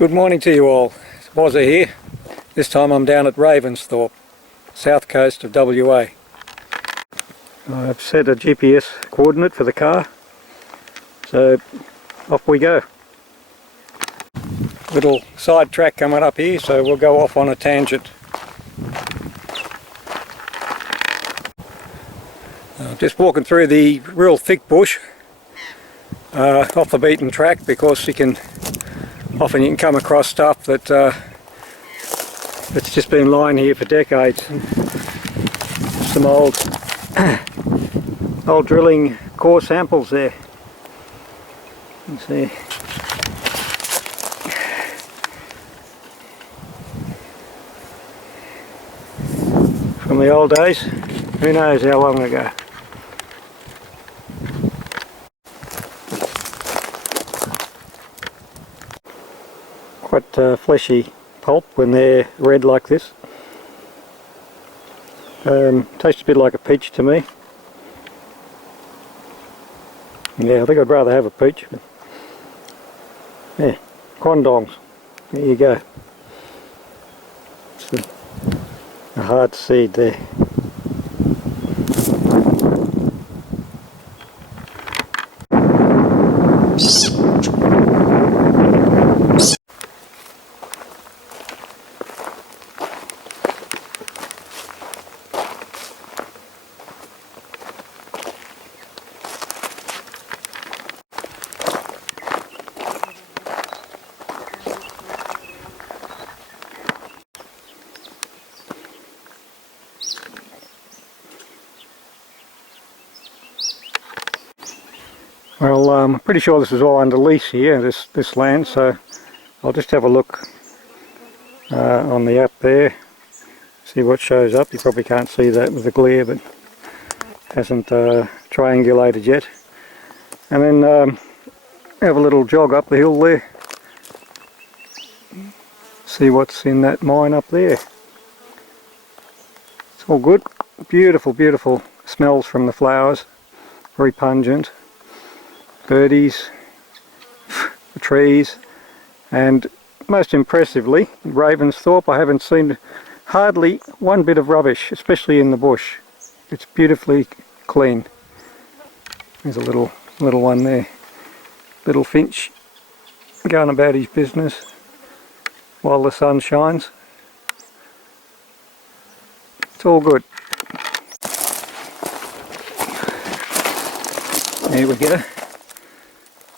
Good morning to you all. Wazza here. This time I'm down at Ravensthorpe, south coast of WA. I've set a GPS coordinate for the car, so off we go. Little side track coming up here, so we'll go off on a tangent. Just walking through the real thick bush, off the beaten track, because often you can come across stuff that's just been lying here for decades. Some old drilling core samples there. You can see. From the old days, who knows how long ago. Quite fleshy pulp when they're red like this. Tastes a bit like a peach to me. Yeah, I think I'd rather have a peach. But yeah, quandongs. There you go. It's a hard seed there. Well, I'm pretty sure this is all under lease here, this land, so I'll just have a look on the app there, see what shows up. You probably can't see that with the glare, but hasn't triangulated yet. And then have a little jog up the hill there, see what's in that mine up there. It's all good, beautiful, beautiful smells from the flowers, very pungent. Birdies, the trees, and most impressively, Ravensthorpe, I haven't seen hardly one bit of rubbish, especially in the bush. It's beautifully clean. There's a little one there, little finch going about his business while the sun shines. It's all good. There we go.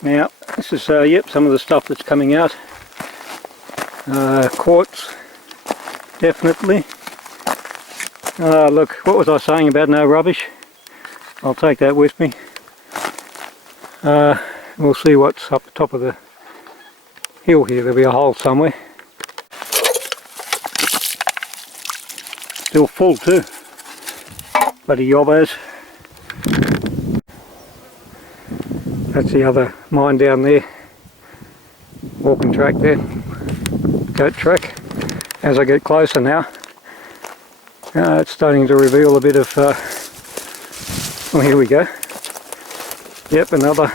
Now, this is, yep, some of the stuff that's coming out. Quartz, definitely. Look, what was I saying about no rubbish? I'll take that with me. We'll see what's up the top of the hill here. There'll be a hole somewhere. Still full too. Bloody yobbos. That's the other mine down there, walking track there, goat track. As I get closer now, it's starting to reveal a bit of, oh, here we go. Yep, another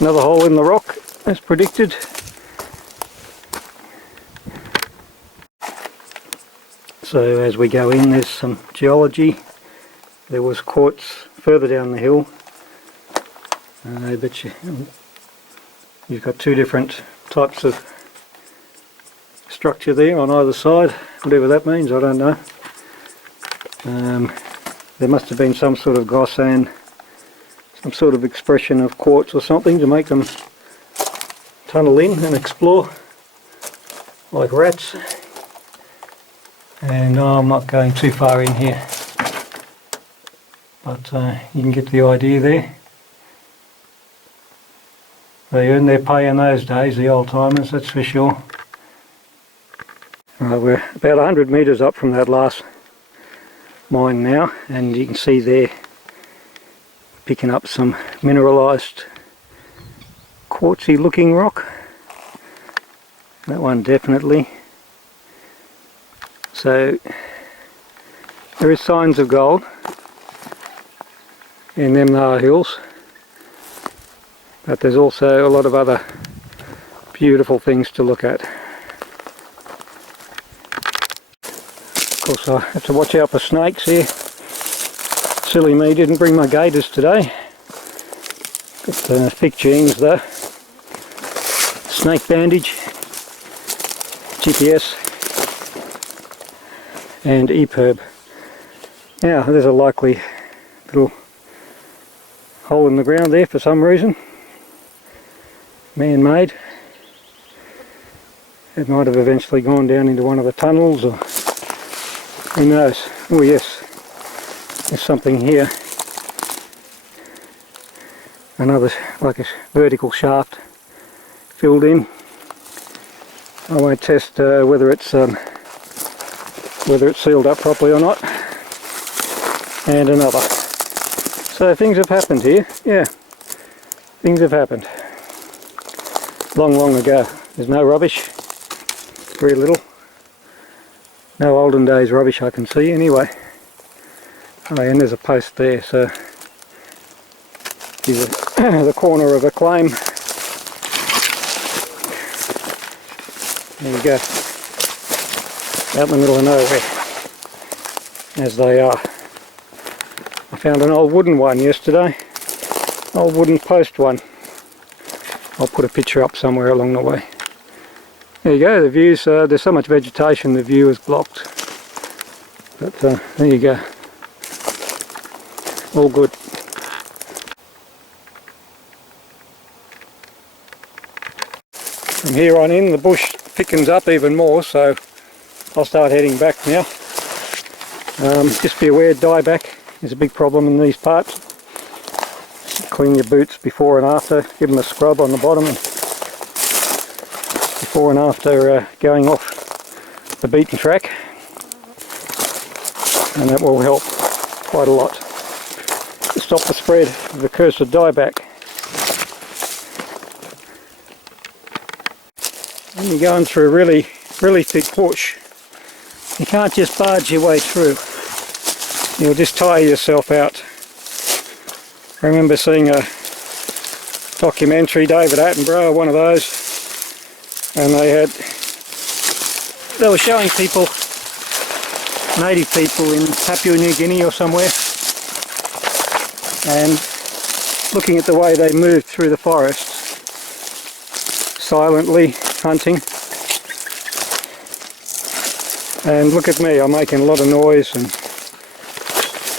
hole in the rock as predicted. So as we go in, there's some geology. There was quartz further down the hill. But you've got two different types of structure there on either side, whatever that means, I don't know. There must have been some sort of gossan, some sort of expression of quartz or something to make them tunnel in and explore like rats. And I'm not going too far in here, but you can get the idea there. They earned their pay in those days, the old timers, that's for sure. We're about 100 metres up from that last mine now, and you can see there picking up some mineralised quartzy looking rock. That one definitely. So there is signs of gold in them hills. But there's also a lot of other beautiful things to look at. Of course I have to watch out for snakes here. Silly me, didn't bring my gaiters today. Got thick jeans though. Snake bandage, GPS and EPIRB. Now there's a likely little hole in the ground there for some reason. Man-made. It might have eventually gone down into one of the tunnels, or who knows. Oh yes, there's something here. Another, like a vertical shaft filled in. I won't test whether it's sealed up properly or not. And another. So things have happened here. Yeah, things have happened. Long ago. There's no rubbish. Very little. No olden days rubbish I can see anyway. Oh, and there's a post there, so here's the corner of a claim. There you go. Out in the middle of nowhere, as they are. I found an old wooden one yesterday. Old wooden post one. I'll put a picture up somewhere along the way. There you go, the views, there's so much vegetation the view is blocked. But there you go. All good. From here on in the bush thickens up even more, so I'll start heading back now. Just be aware, dieback is a big problem in these parts. Clean your boots before and after, give them a scrub on the bottom and before and after going off the beaten track, and that will help quite a lot to stop the spread of the cursed dieback. When you're going through a really thick bush, you can't just barge your way through. You'll just tire yourself out. I remember seeing a documentary, David Attenborough, one of those, and they were showing people, native people in Papua New Guinea or somewhere, and looking at the way they moved through the forest, silently hunting. And look at me, I'm making a lot of noise and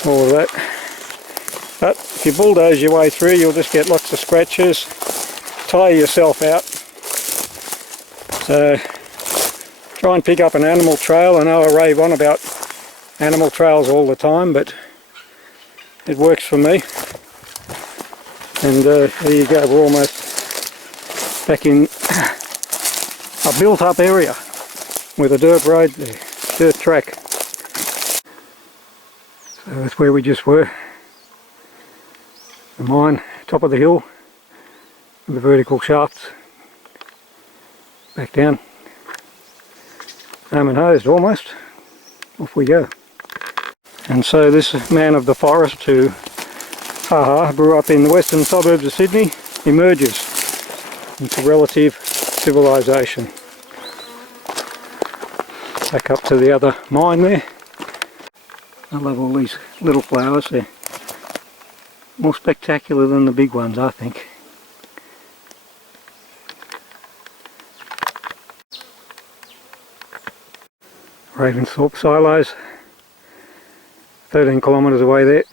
all of that. But if you bulldoze your way through, you'll just get lots of scratches, tire yourself out. So try and pick up an animal trail. I know I rave on about animal trails all the time, but it works for me. And there you go, we're almost back in a built up area with a dirt road there, dirt track. So that's where we just were. The mine, top of the hill, with the vertical shafts back down. Home and hosed almost. Off we go. And so this man of the forest who grew up in the western suburbs of Sydney emerges into relative civilization. Back up to the other mine there. I love all these little flowers. They're more spectacular than the big ones, I think. Ravensthorpe silos, 13 kilometres away there.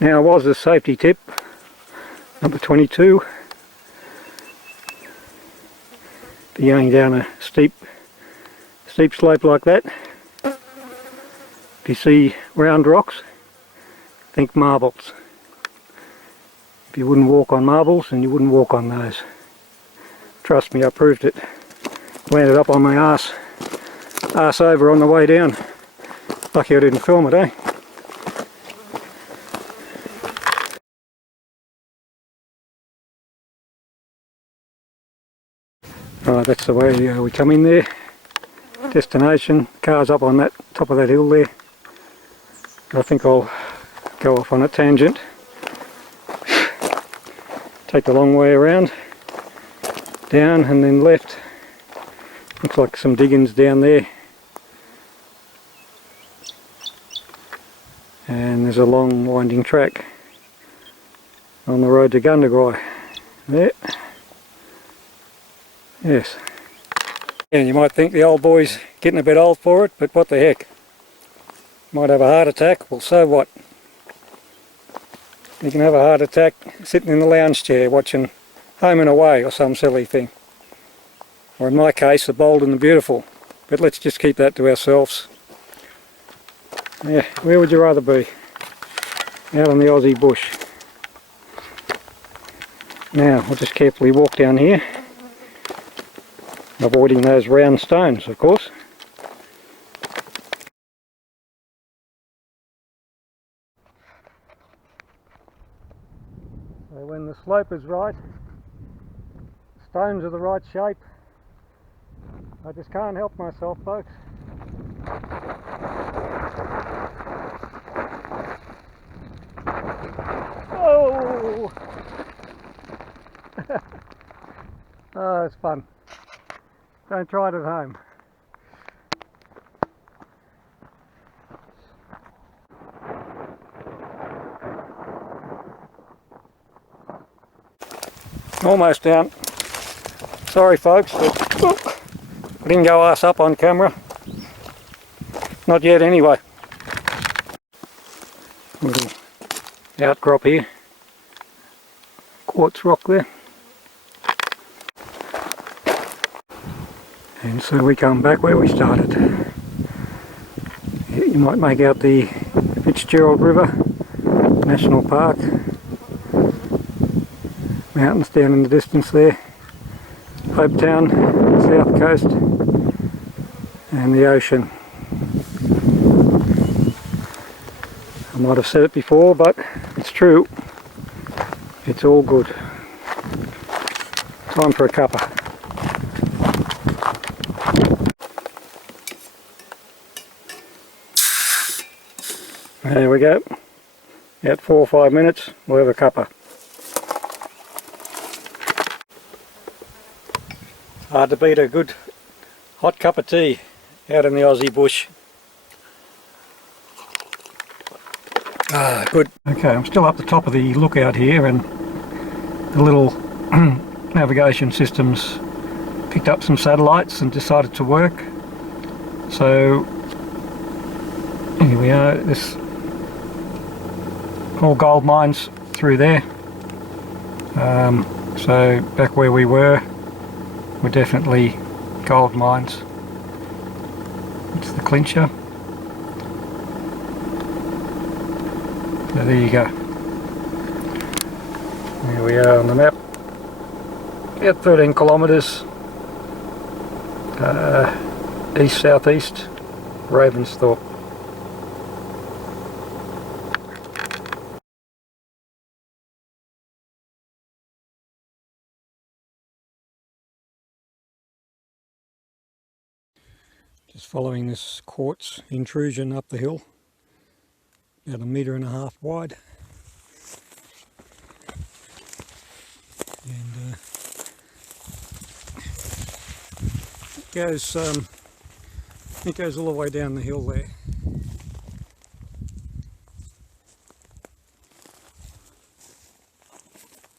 Now, was a safety tip, number 22. Be going down a steep slope like that. If you see round rocks, think marbles. If you wouldn't walk on marbles, then you wouldn't walk on those. Trust me, I proved it. Landed up on my arse over on the way down. Lucky I didn't film it, eh? Right, that's the way we come in there. Destination, car's up on that top of that hill there. I think I'll go off on a tangent. Take the long way around. down and then left. Looks like some diggings down there. And there's a long winding track on the road to Gundagai. There. Yes. And you might think the old boy's getting a bit old for it, but what the heck. Might have a heart attack, well so what? You can have a heart attack sitting in the lounge chair watching Home and Away or some silly thing. Or in my case, The Bold and the Beautiful. But let's just keep that to ourselves. Yeah, where would you rather be? Out in the Aussie bush. Now, we'll just carefully walk down here. Avoiding those round stones, of course. So when the slope is right, stones are the right shape, I just can't help myself, folks. Oh! Oh, it's fun. Don't try it at home. Almost down. Sorry folks, but I didn't go ass up on camera. Not yet anyway. Little outcrop here. Quartz rock there. And so we come back where we started. You might make out the Fitzgerald River National Park. Mountains down in the distance there. Hopetown, south coast, and the ocean. I might have said it before, but it's true. It's all good. Time for a cuppa. There we go. About 4 or 5 minutes, we'll have a cuppa. Hard to beat a good hot cup of tea out in the Aussie bush. Ah, good. Okay, I'm still up the top of the lookout here, and the little navigation systems picked up some satellites and decided to work. So here we are. This all gold mines through there. So back where we were definitely gold mines. It's the clincher. So there you go. There we are on the map. About 13 kilometres east-southeast, Ravensthorpe. Just following this quartz intrusion up the hill, about 1.5 meters wide, and it goes all the way down the hill there.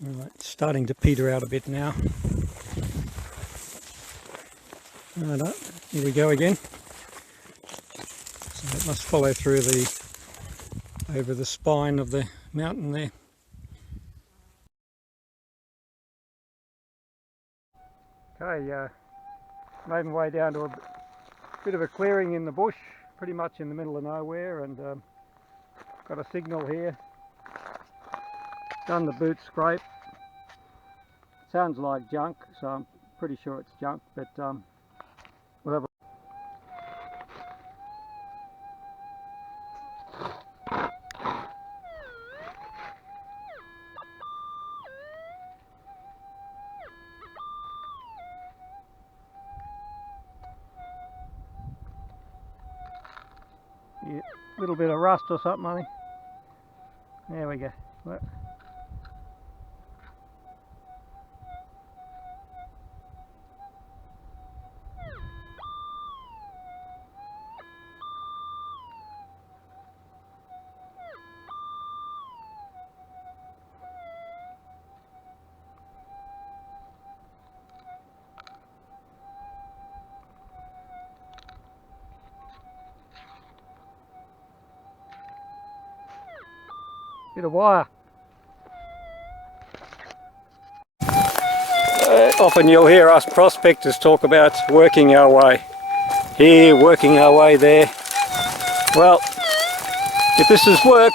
Alright, it's starting to peter out a bit now. Right, here we go again. So it must follow through over the spine of the mountain there. Okay, made my way down to a bit of a clearing in the bush, pretty much in the middle of nowhere, and got a signal here. Done the boot scrape. Sounds like junk, so I'm pretty sure it's junk, but we'll have a little bit of rust or something, I think. There we go. Bit of wire. Often you'll hear us prospectors talk about working our way here, working our way there. Well, if this is work,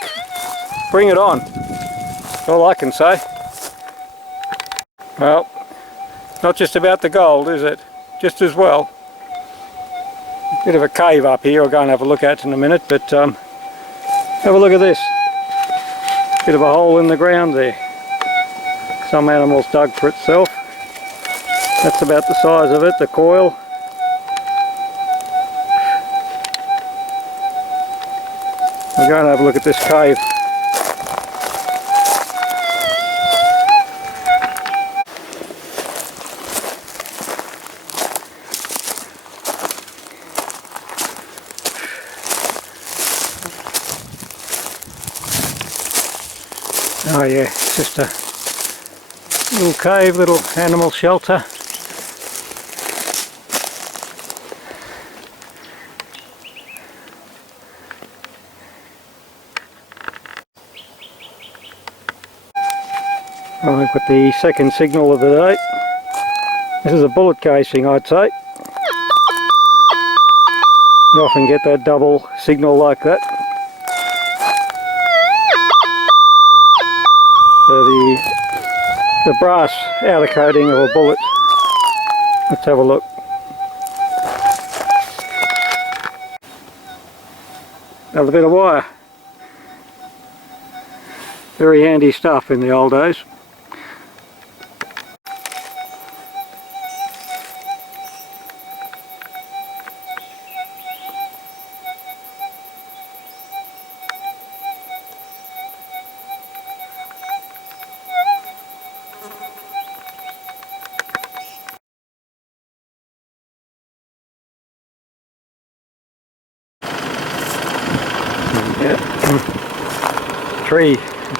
bring it on. That's all I can say. Well, not just about the gold, is it? Just as well. Bit of a cave up here, I'll go and have a look at in a minute, but have a look at this. Bit of a hole in the ground there. Some animal's dug for itself. That's about the size of it, the coil. We'll go and have a look at this cave. Oh yeah, it's just a little cave, little animal shelter. I've got the second signal of the day. This is a bullet casing, I'd say. You often get that double signal like that. So the brass outer coating of a bullet. Let's have a look. Another bit of wire. Very handy stuff in the old days.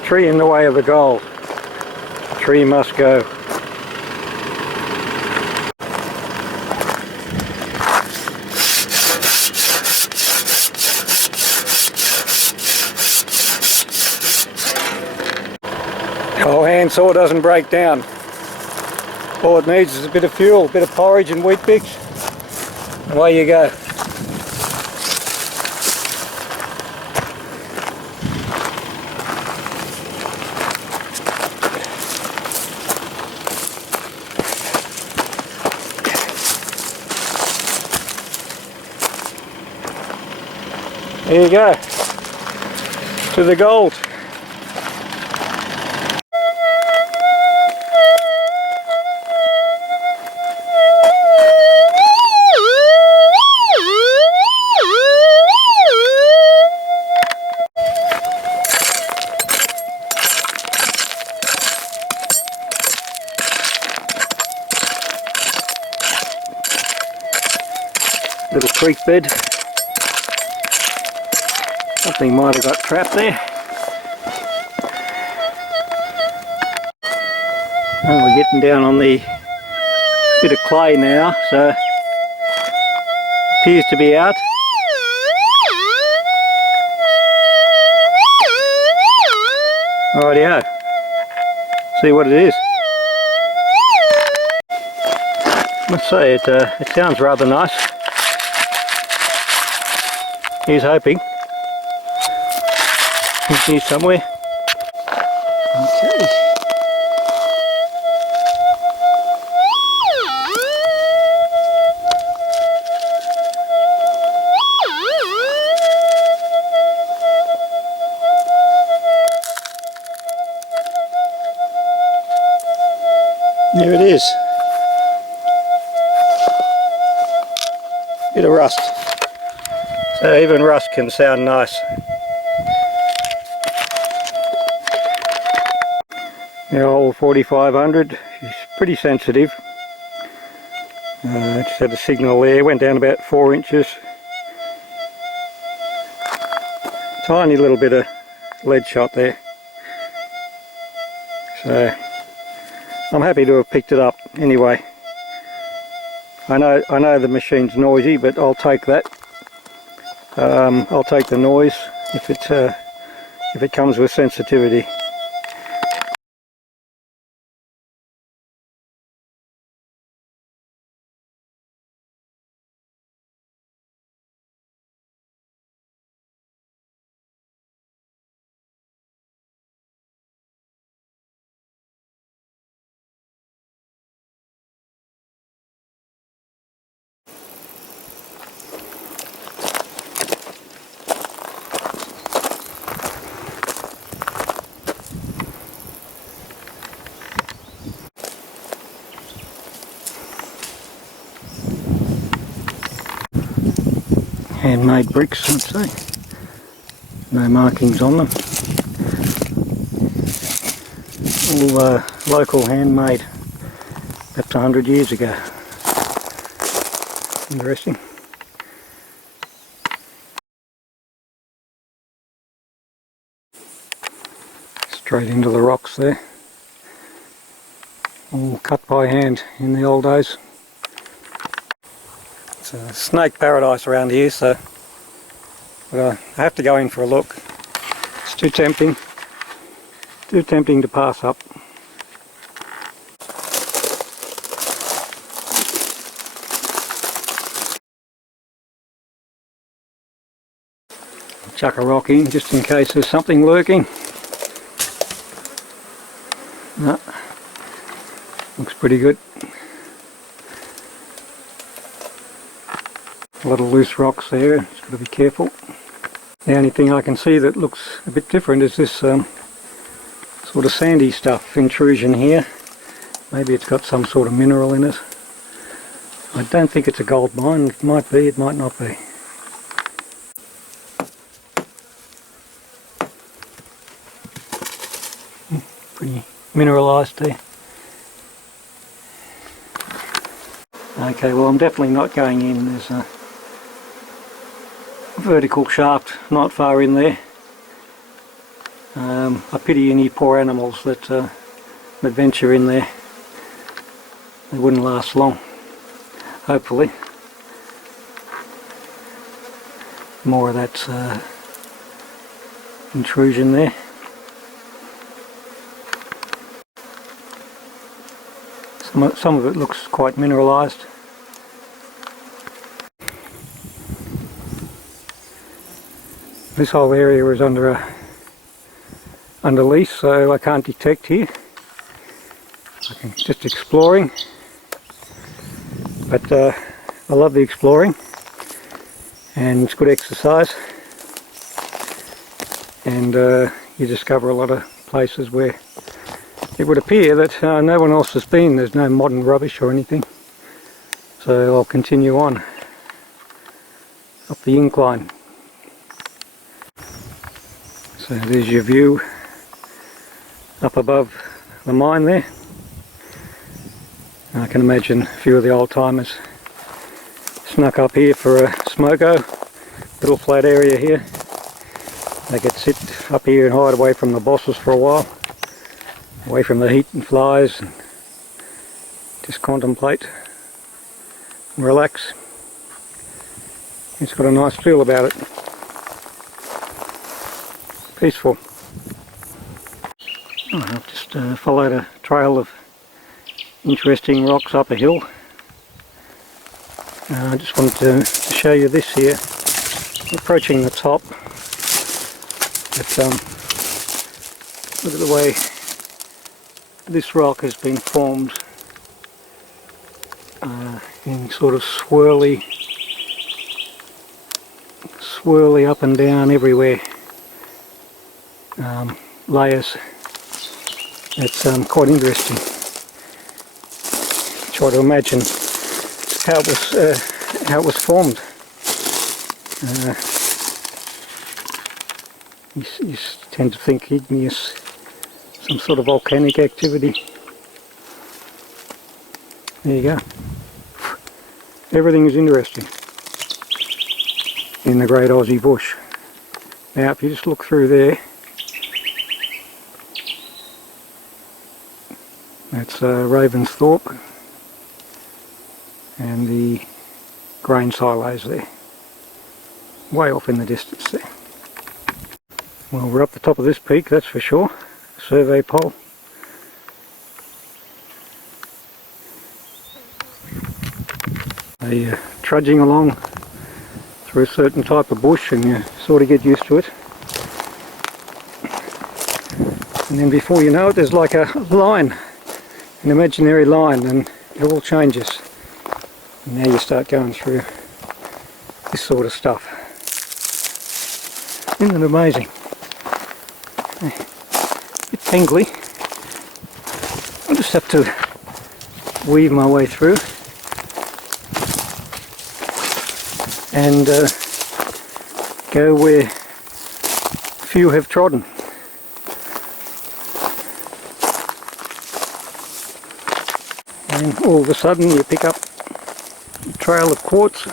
Tree in the way of the gold. The tree must go. Oh, handsaw doesn't break down. All it needs is a bit of fuel, a bit of porridge and wheat bix. Away you go. There you go, to the gold. Little creek bed. Something might have got trapped there. Oh, we're getting down on the bit of clay now, so appears to be out. Rightio. See what it is. Let's say it sounds rather nice. Here's hoping. It's here somewhere. Okay. There it is. Bit of rust. So even rust can sound nice. The old 4500 is pretty sensitive. Just had a signal there, went down about 4 inches. Tiny little bit of lead shot there. So I'm happy to have picked it up anyway. I know the machine's noisy, but I'll take that. I'll take the noise if if it comes with sensitivity. Handmade bricks, I'd say. No markings on them. All local, handmade, perhaps 100 years ago. Interesting. Straight into the rocks there. All cut by hand in the old days. It's a snake paradise around here, so I have to go in for a look. It's too tempting to pass up. Chuck a rock in just in case there's something lurking. No, looks pretty good. A lot of loose rocks there, just got to be careful. The only thing I can see that looks a bit different is this sort of sandy stuff intrusion here. Maybe it's got some sort of mineral in it. I don't think it's a gold mine. It might be, it might not be. Pretty mineralised there. Okay, well I'm definitely not going in. There's a vertical shaft not far in there. I pity any poor animals that venture in there. They wouldn't last long, hopefully. More of that intrusion there. Some of it looks quite mineralised. This whole area is under lease, so I can't detect here. I'm just exploring, but I love the exploring, and it's good exercise. And you discover a lot of places where it would appear that no one else has been. There's no modern rubbish or anything. So I'll continue on up the incline. So there's your view up above the mine there. I can imagine a few of the old timers snuck up here for a smoko. Little flat area here. They could sit up here and hide away from the bosses for a while. Away from the heat and flies, and just contemplate and relax. It's got a nice feel about it. Peaceful. I've just followed a trail of interesting rocks up a hill. I just wanted to show you this here. I'm approaching the top. But look at the way this rock has been formed in sort of swirly up and down everywhere layers. It's quite interesting. Try to imagine how it was formed. You tend to think igneous, some sort of volcanic activity. There you go. Everything is interesting in the great Aussie bush. Now if you just look through there, that's Ravensthorpe and the grain silos there, way off in the distance there. Well, we're up the top of this peak, that's for sure. Survey pole. They're trudging along through a certain type of bush, and you sort of get used to it. And then before you know it, there's like a line, an imaginary line, and it all changes. And now you start going through this sort of stuff. Isn't it amazing? A bit tingly. I'll just have to weave my way through and go where few have trodden. And all of a sudden you pick up a trail of quartz,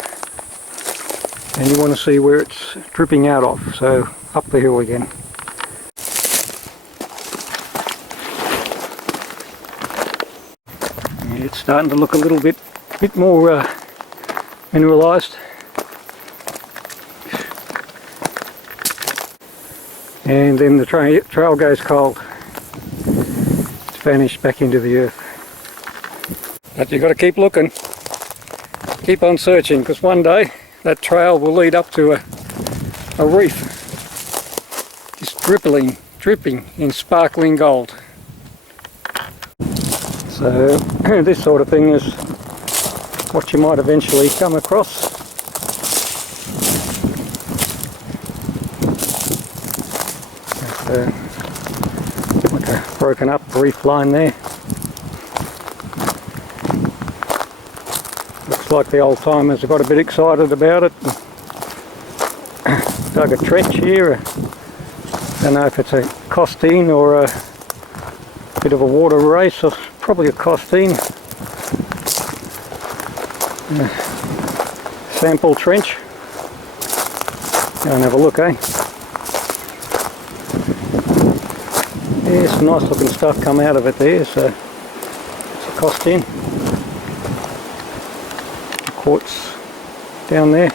and you want to see where it's dripping out of, so up the hill again. And it's starting to look a little bit more mineralised. And then the trail goes cold. It's vanished back into the earth. But you've got to keep looking, keep on searching, because one day that trail will lead up to a reef, just dripping in sparkling gold. So this sort of thing is what you might eventually come across. Like a broken up reef line there. Looks like the old timers have got a bit excited about it. Dug a trench here. Don't know if it's a costine or a bit of a water race, or probably a costine. Sample trench. Go and have a look, eh? Yeah, some nice looking stuff come out of it there, so it's a costine. Quartz down there.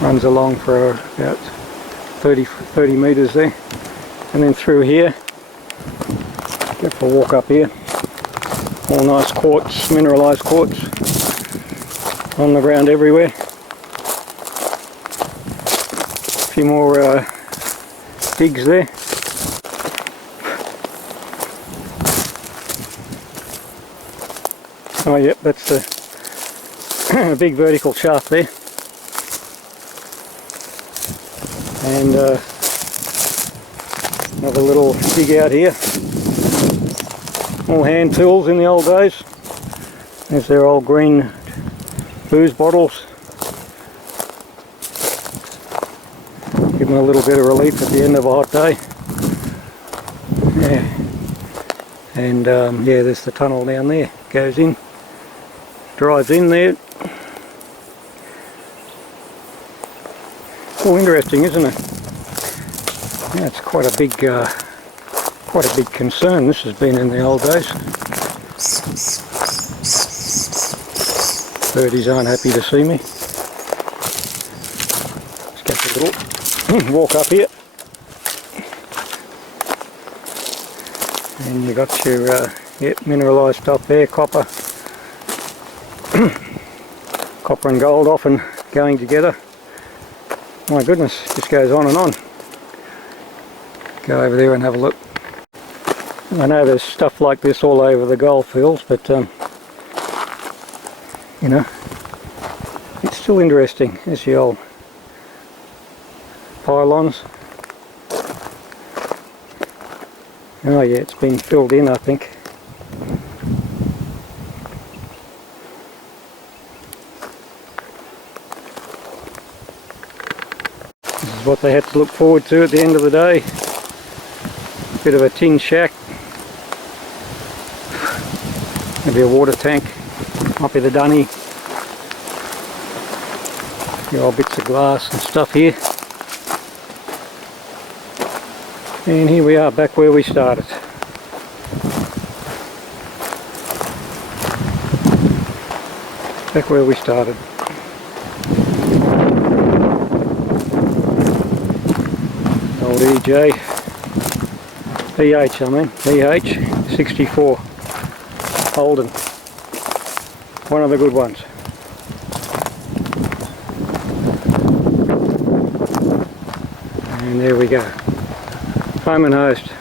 Runs along for about 30 metres there. And then through here, go for a walk up here. All nice quartz, mineralised quartz on the ground everywhere. A few more digs there. Oh yep, that's the big vertical shaft there. And another little dig out here. All hand tools in the old days. There's their old green booze bottles. Give them a little bit of relief at the end of a hot day. Yeah. And yeah, there's the tunnel down there. Goes in, drives in there. Oh, interesting, isn't it? Yeah, it's quite a big concern. This has been in the old days. Birdies aren't happy to see me. Let's get a little walk up here. And you got your mineralised stuff there, copper. Copper and gold often going together. My goodness, just goes on and on. Go over there and have a look. I know there's stuff like this all over the gold fields, but you know, it's still interesting. There's the old pylons. Oh yeah, it's been filled in, I think. This is what they had to look forward to at the end of the day. Bit of a tin shack. Maybe a water tank. Might be the dunny. A few old bits of glass and stuff here. And here we are, back where we started. Back where we started. EJ, EH I mean, EH 64 Holden, one of the good ones. And there we go, home and host.